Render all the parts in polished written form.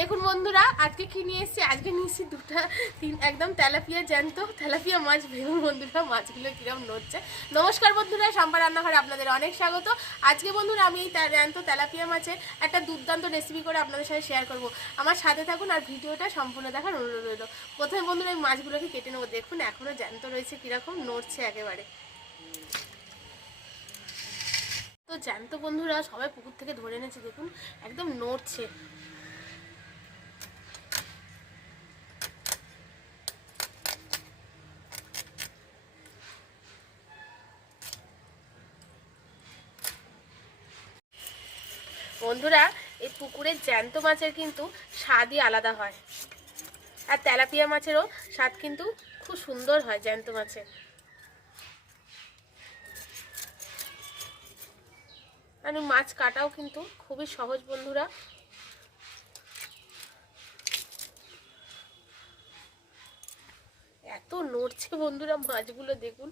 দেখুন বন্ধুরা, আজকে কি নিয়ে এসেছি। আজকে নিয়েছি একদম তেলাপিয়া জ্যান্ত তেলাপিয়া মাছ। ভেঙে বন্ধুরা মাছগুলো কিরম নড়ছে। নমস্কার বন্ধুরা, শম্পা রান্নাঘরে আপনাদের অনেক স্বাগত। আজকে বন্ধুরা আমি এই জ্যান্ত তেলাপিয়া মাছের একটা দুর্দান্ত রেসিপি করে আপনাদের সাথে শেয়ার করব। আমার সাথে থাকুন আর ভিডিওটা সম্পূর্ণ দেখার অনুরোধ রইল। প্রথমে বন্ধুরা এই মাছগুলোকে কেটে নেবো। দেখুন এখনও জ্যান্ত রয়েছে, কীরকম নড়ছে একেবারে। তো জ্যান্ত বন্ধুরা সবাই পুকুর থেকে ধরে এনেছে, দেখুন একদম নড়ছে। বন্ধুরা এই পুকুরের জ্যান্ত মাছের কিন্তু স্বাদই আলাদা হয়, আর তেলাপিয়া মাছেরও স্বাদ কিন্তু খুব সুন্দর হয় জ্যান্ত মাছের। আর মাছ কাটাও কিন্তু খুবই সহজ বন্ধুরা। এত নড়ছে বন্ধুরা মাছগুলো, দেখুন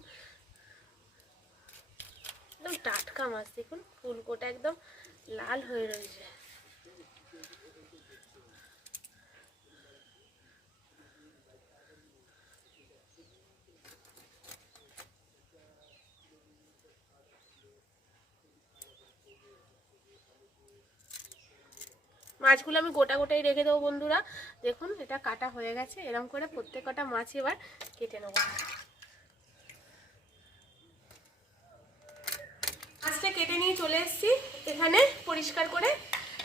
একদম টাটকা মাছ। দেখুন ফুলকোটা একদম লাল হয়ে রয়েছে। মাছগুলো আমি গোটা গোটাই রেখে দেবো বন্ধুরা। দেখুন এটা কাটা হয়ে গেছে। এরকম করে প্রত্যেকটা মাছ এবার কেটে নেব। মাছটা কেটে নিয়ে চলে এসেছি এখানে পরিষ্কার করে।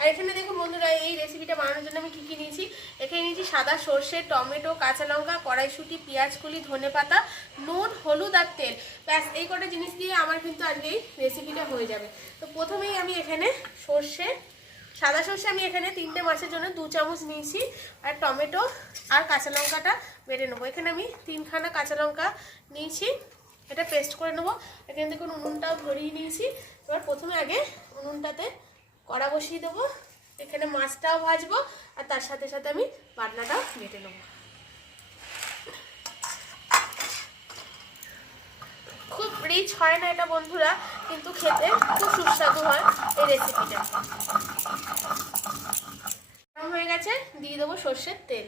আর এখানে দেখুন বন্ধুরা, এই রেসিপিটা বানানোর জন্য আমি কী কী নিয়েছি। এখানে নিয়েছি সাদা সর্ষে, টমেটো, কাঁচা লঙ্কা, কড়াইশুঁটি, পেঁয়াজকলি, ধনেপাতা, নুন, হলুদ আর তেল। ব্যাস এই কটা জিনিস দিয়ে আমার কিন্তু আজকে এই রেসিপিটা হয়ে যাবে। তো প্রথমেই আমি এখানে সাদা সর্ষে আমি এখানে 3টে মাছের জন্য 2 চামচ নিয়েছি। আর টমেটো আর কাঁচা লঙ্কাটা বেটে নেবো। এখানে আমি 3খানা কাঁচা লঙ্কা নিয়েছি, এটা পেস্ট করে নেবো। এখানে দেখুন উনুনটাও ধরিয়ে নিয়েছি। এবার প্রথমে আগে উনুনটাতে কড়া বসিয়ে দেবো। এখানে মাছটাও ভাজবো আর তার সাথে সাথে আমি বাটনাটাও বেটে নেবো। খুব রিচ হয় না এটা বন্ধুরা, কিন্তু খেতে খুব সুস্বাদু হয় এই রেসিপিটা। গরম হয়ে গেছে, দিয়ে দেবো সর্ষের তেল।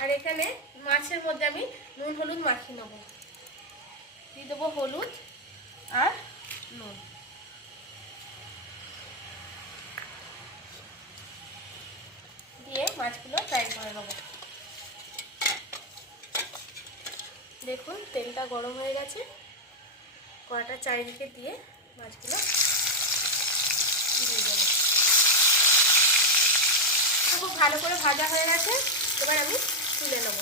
আর এখানে মাছের মধ্যে আমি নুন হলুদ মাখিয়ে নেবো। দিয়ে দেবো হলুদ আর নুন। দিয়ে মাছগুলো ফ্রাই করে নেবো। দেখুন তেলটা গরম হয়ে গেছে। কড়াটা চারিদিকে দিয়ে মাছগুলো দিয়ে দেবো। খুব ভালো করে ভাজা হয়ে গেছে, এবার আমি তুলে নেব।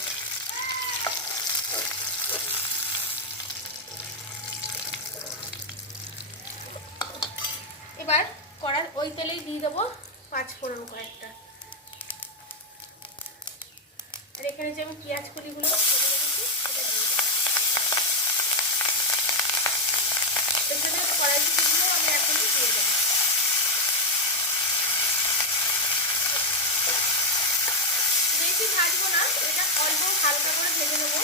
এবার কড়ার ওই তেলেই দিয়ে দেবো 5 ফোড়ন কয়েকটা। আর এখানে যে আমি পেঁয়াজ কুলিগুলো কেটে রেখেছি সেটা দিয়ে দেবো। এখানে কড়াইশুঁটিগুলো আমি এখনই দিয়ে দেবো। বেশি ভাজবো না, এটা অল্প হালকা করে ভেজে নেবো।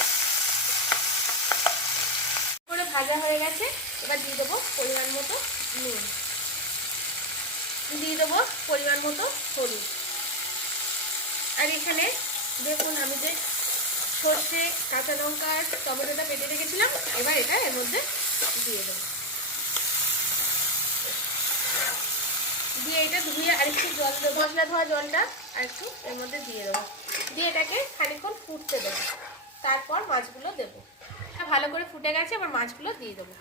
করে ভাজা হয়ে গেছে, এবার দিয়ে দেবো পরিমাণ মতো নুন, দিয়ে দেবো পরিমাণ মতো হলুদ। আর এখানে দেখুন আমি যে সর্ষে, কাঁচা লঙ্কা আর টমেটোটা বেটে রেখেছিলাম, এবার এটা এর মধ্যে দিয়ে দেবো। দিয়ে এটা ধুয়ে আরেকটু জল দেবো, মশলা ধোয়া জলটা আর একটু এর মধ্যে দিয়ে দেবো। দিয়ে এটাকে খানিকক্ষণ ফুটতে দেবো, তারপর মাছগুলো দেবো। ভালো করে ফুটে গেছে, এবার মাছগুলো দিয়ে দেবো।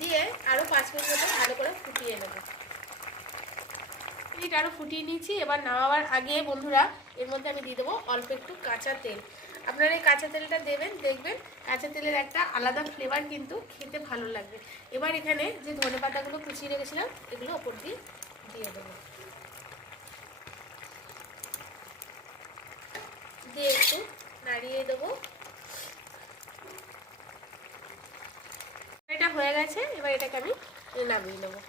দিয়ে আরও 5 মিনিট মতো ভালো করে ফুটিয়ে নেবো। এটা আরও ফুটিয়ে নিয়েছি। এবার নামাবার আগে বন্ধুরা এর মধ্যে আমি দিয়ে দেবো অল্প একটু কাঁচা তেল। আপনারা এই কাঁচা তেলটা দেবেন, দেখবেন কাঁচা তেলের একটা আলাদা ফ্লেভার কিন্তু খেতে ভালো লাগবে। এবার এখানে যে ধনেপাতাগুলো কুচিয়ে রেখেছিলাম এগুলো ওপর দিয়ে দিয়ে দেবো। দিয়ে একটু নাড়িয়ে দেবো। এটা হয়ে গেছে, এবার এটাকে আমি নামিয়ে নেবো।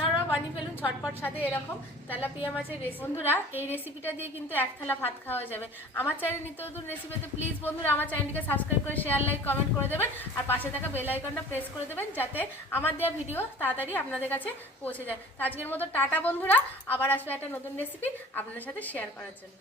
আপনারাও বানিয়ে ফেলুন ঝটপট সাথে এরকম তেলাপিয়া মাছের রেসিপি। বন্ধুরা এই রেসিপিটা দিয়ে কিন্তু এক থালা ভাত খাওয়া যাবে। আমার চ্যানেল নিত্য নতুন রেসিপিতে প্লিজ বন্ধুরা আমার চ্যানেলটিকে সাবস্ক্রাইব করে শেয়ার লাইক কমেন্ট করে দেবেন আর পাশে থাকা বেল আইকনটা প্রেস করে দেবেন যাতে আমার দেওয়া ভিডিও তাড়াতাড়ি আপনাদের কাছে পৌঁছে যায়। তো আজকের মতো টাটা বন্ধুরা, আবার আসবে একটা নতুন রেসিপি আপনাদের সাথে শেয়ার করার জন্য।